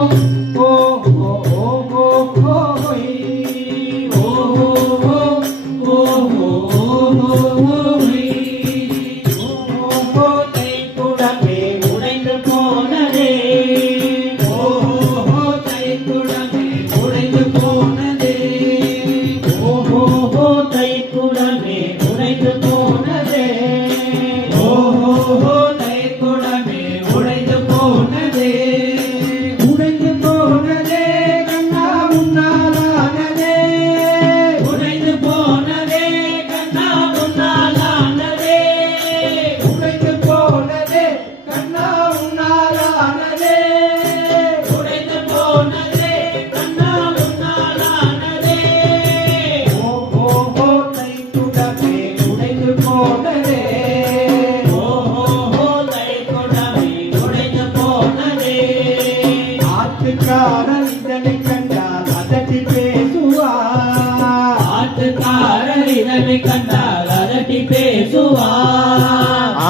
you. இதனை கண்டால் அதட்டி பேசுவார்.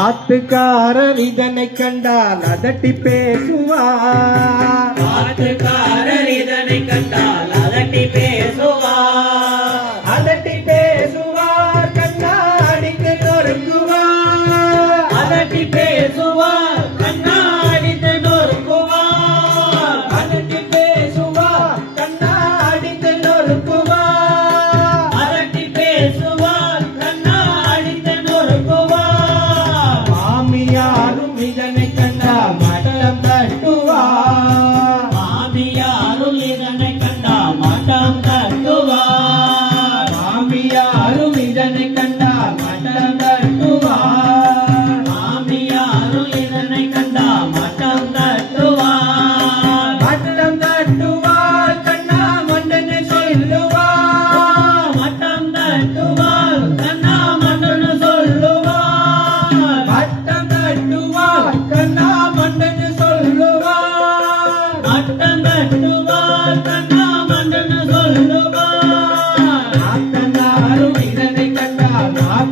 ஆத்துக்காரர் இதனை கண்டால் அதட்டி பேசுவார். ஆத்துக்காரர் இதனை கண்டால் அதட்டி பேசுவார்.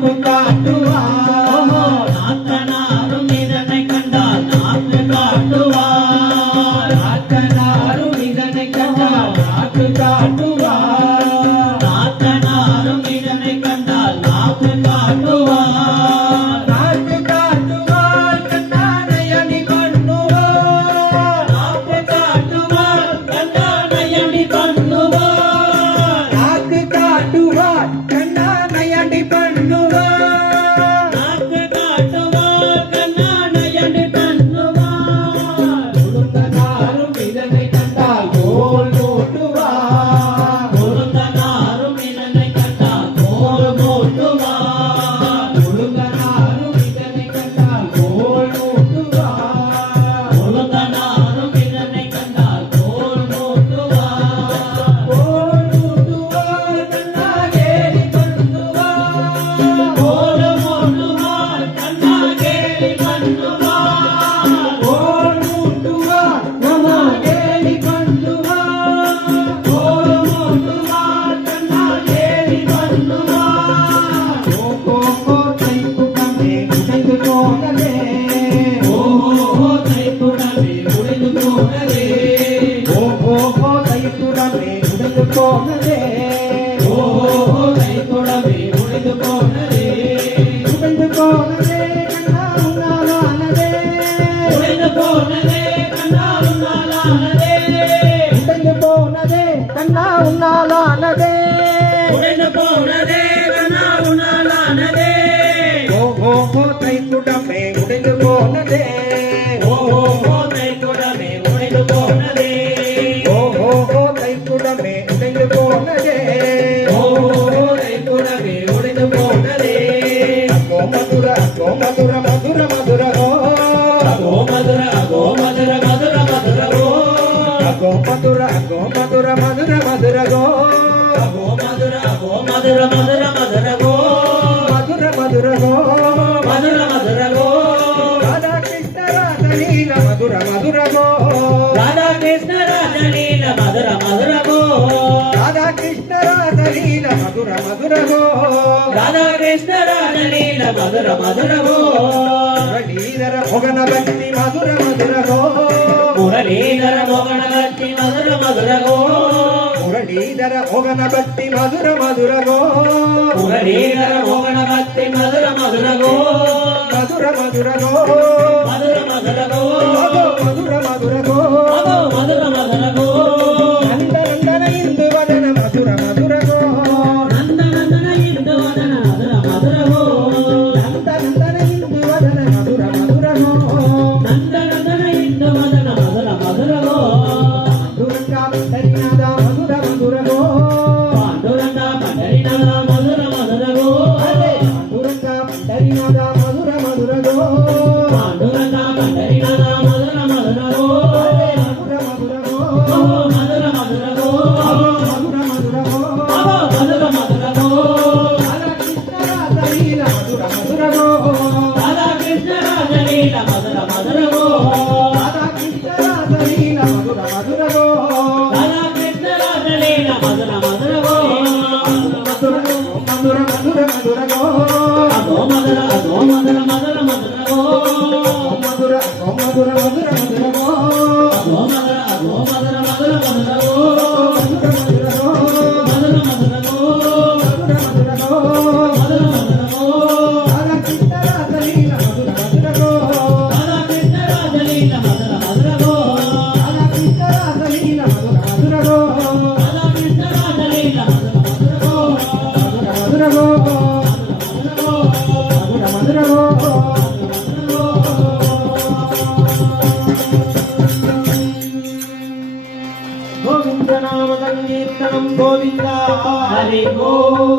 Kaputa போனதே ஓஹோதை குடவே உடைந்து போனதே. உடைந்து போனதே கண்ணா உன்னாலானதே உடைந்து போனதே உன்னாலானதே உடைந்து போனதே கண்ணா உன்னாலானதே உடைந்து போனதே గో మధుర మధుర మధుర గో. గో మధుర గో మధుర మధుర మధుర గో. మధుర మధుర గో. మధుర మధుర గో. రాధాకృష్ణ రాధలీల మధుర మధుర గో. రాధాకృష్ణ రాధలీల మధుర మధురవో రాధాకృష్ణ రాజలీల మధుర మధురవో మురళీధర భువన భక్తి మధుర మధురవో మురళీధర భువన భక్తి మధుర మధురవో మురళీధర భువన భక్తి మధుర మధురవో మురళీధర భువన భక్తి మధుర మధురవో మధుర మధురవో 我们的 go.